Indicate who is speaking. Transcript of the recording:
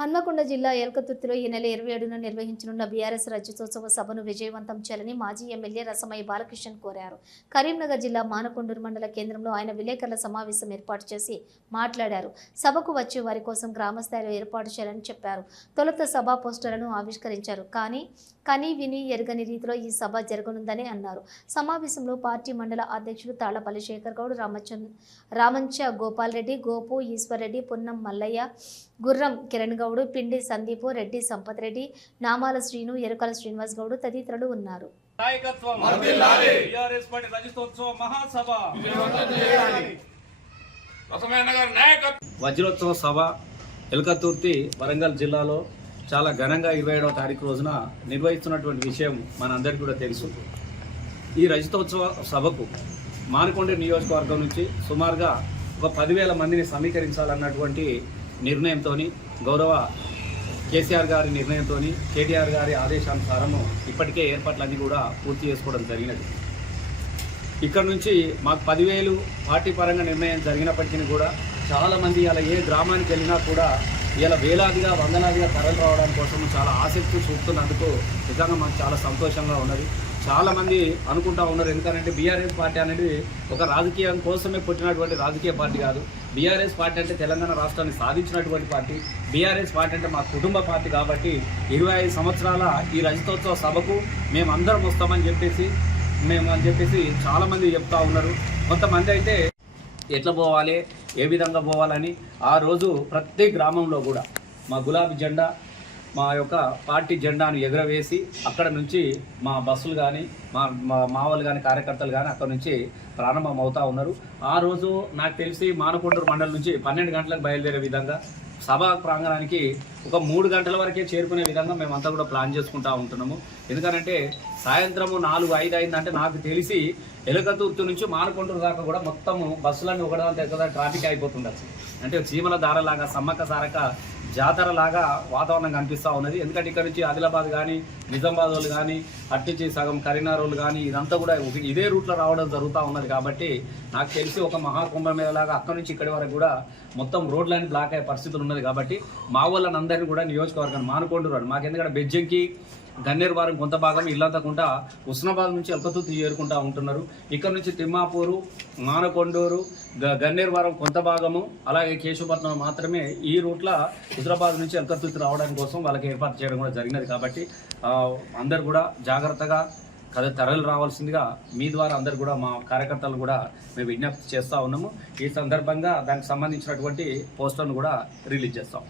Speaker 1: హన్మకొండ జిల్లా ఏల్కతుర్తిలో ఈ నెల ఇరవై ఏడున నిర్వహించనున్న బీఆర్ఎస్ రజతోత్సవ సభను విజయవంతం చేయాలని మాజీ ఎమ్మెల్యే రసమయ్య బాలకృష్ణ కోరారు. కరీంనగర్ జిల్లా మానకొండూరు మండల కేంద్రంలో ఆయన విలేకరుల సమావేశం ఏర్పాటు చేసి మాట్లాడారు. సభకు వచ్చే వారి కోసం గ్రామస్థాయిలో ఏర్పాటు చేయాలని చెప్పారు. తొలుత సభా పోస్టర్లను ఆవిష్కరించారు. కానీ కని విని ఎరగని రీతిలో ఈ సభ జరగనుందని అన్నారు. సమావేశంలో పార్టీ మండల అధ్యక్షుడు తాళ్ళపల్లి శేఖర్ గౌడ్ రామచంద్ రామంచ గోపాల్ రెడ్డి గోపు ఈశ్వర్రెడ్డి పున్నం మల్లయ్య గుర్రం కిరణ్ గౌడ్ పిండి సందీపు రెడ్డి సంపత్ రెడ్డి నామాల శ్రీను ఎరుకల శ్రీనివాస్ గౌడ్ తదితరులు ఉన్నారు.
Speaker 2: నాయకత్వం మహాసభ. వజ్రోత్సవ సభ ఎల్కతుర్తి వరంగల్ జిల్లాలో చాలా ఘనంగా ఇరవై ఏడవ తారీఖు రోజున నిర్వహిస్తున్నటువంటి విషయం మనందరికీ కూడా తెలుసు. ఈ రజతోత్సవ సభకు మానకొండ నియోజకవర్గం నుంచి సుమారుగా ఒక పదివేల మందిని సమీకరించాలన్నటువంటి నిర్ణయంతో గౌరవ కేసీఆర్ గారి నిర్ణయంతో కేటీఆర్ గారి ఆదేశానుసారము ఇప్పటికే ఏర్పాట్లన్నీ కూడా పూర్తి చేసుకోవడం జరిగినది. ఇక్కడ నుంచి మాకు పదివేలు పార్టీ పరంగా నిర్ణయం జరిగినప్పటికీ కూడా చాలామంది ఇలా ఏ గ్రామానికి వెళ్ళినా కూడా ఇలా వేలాదిగా వందలాదిగా తరలి రావడం కోసం చాలా ఆసక్తి చూపుతున్నందుకు నిజంగా మాకు చాలా సంతోషంగా ఉన్నది. చాలామంది అనుకుంటా ఉన్నారు. ఎందుకంటే బీఆర్ఎస్ పార్టీ అనేది ఒక రాజకీయం కోసమే పుట్టినటువంటి రాజకీయ పార్టీ కాదు. బీఆర్ఎస్ పార్టీ అంటే తెలంగాణ రాష్ట్రాన్ని సాధించినటువంటి పార్టీ. బీఆర్ఎస్ పార్టీ అంటే మా కుటుంబ పార్టీ కాబట్టి ఇరవై ఐదు సంవత్సరాల ఈ రజతోత్సవ సభకు మేము అందరం వస్తామని చెప్పేసి మేము అని చెప్పేసి చాలామంది చెప్తా ఉన్నారు. కొంతమంది అయితే ఎట్లా పోవాలి ఏ విధంగా పోవాలని ఆ రోజు ప్రతి గ్రామంలో కూడా మా గులాబీ జెండా మా యొక్క పార్టీ జెండాను ఎగురవేసి అక్కడ నుంచి మా బస్సులు కానీ మా మా మావలు కానీ కార్యకర్తలు కానీ అక్కడ నుంచి ప్రారంభం అవుతా ఉన్నారు. ఆ రోజు నాకు తెలిసి మానకొండూరు మండలం నుంచి పన్నెండు గంటలకు బయలుదేరే విధంగా సభా ప్రాంగణానికి ఒక మూడు గంటల వరకే చేరుకునే విధంగా మేమంతా కూడా ప్లాన్ చేసుకుంటా ఉంటున్నాము. ఎందుకంటే సాయంత్రము నాలుగు ఐదు అయిందంటే నాకు తెలిసి ఎలుకతుర్తి నుంచి మానకొండూరు దాకా కూడా మొత్తము బస్సులన్నీ ఒకదాని దగ్గర ట్రాఫిక్ అయిపోతుండొచ్చు. అంటే చీమల దారలాగా సమ్మక్క సారక జాతర లాగా వాతావరణం కనిపిస్తూ ఉన్నది. ఎందుకంటే ఇక్కడ నుంచి ఆదిలాబాద్ కానీ నిజామాబాద్ వాళ్ళు కానీ అట్టించి సగం కరీంనగర్ వాళ్ళు కానీ ఇదంతా కూడా ఇదే రూట్లో రావడం జరుగుతూ ఉన్నది కాబట్టి నాకు తెలిసి ఒక మహాకుంభమేళలాగా అక్కడ నుంచి ఇక్కడి వరకు కూడా మొత్తం రోడ్లన్నీ బ్లాక్ అయ్యే పరిస్థితులు ఉన్నది కాబట్టి మా వాళ్ళని అందరినీ కూడా నియోజకవర్గాన్ని మానుకుంటున్నారు మాకు ఎందుకంటే బెజ్జంకి గన్నేరు వారం కొంత భాగం ఇల్లంతకుండా ఉస్నాబాద్ నుంచి అల్కతుర్తి చేరుకుంటా ఉంటున్నారు. ఇక్కడ నుంచి తిమ్మాపూరు మానకొండూరు గ- గన్నేరు వారం కొంత భాగము అలాగే కేశవపట్నం మాత్రమే ఈ రూట్ల హుజరాబాద్ నుంచి అల్కతుర్తి రావడానికి కోసం వాళ్ళకి ఏర్పాటు చేయడం కూడా జరిగినది కాబట్టి అందరు కూడా జాగ్రత్తగా కథ తరలి రావాల్సిందిగా మీ ద్వారా అందరు కూడా మా కార్యకర్తలు కూడా మేము విజ్ఞప్తి చేస్తూ ఉన్నాము. ఈ సందర్భంగా దానికి సంబంధించినటువంటి పోస్టర్ను కూడా రిలీజ్ చేస్తాం.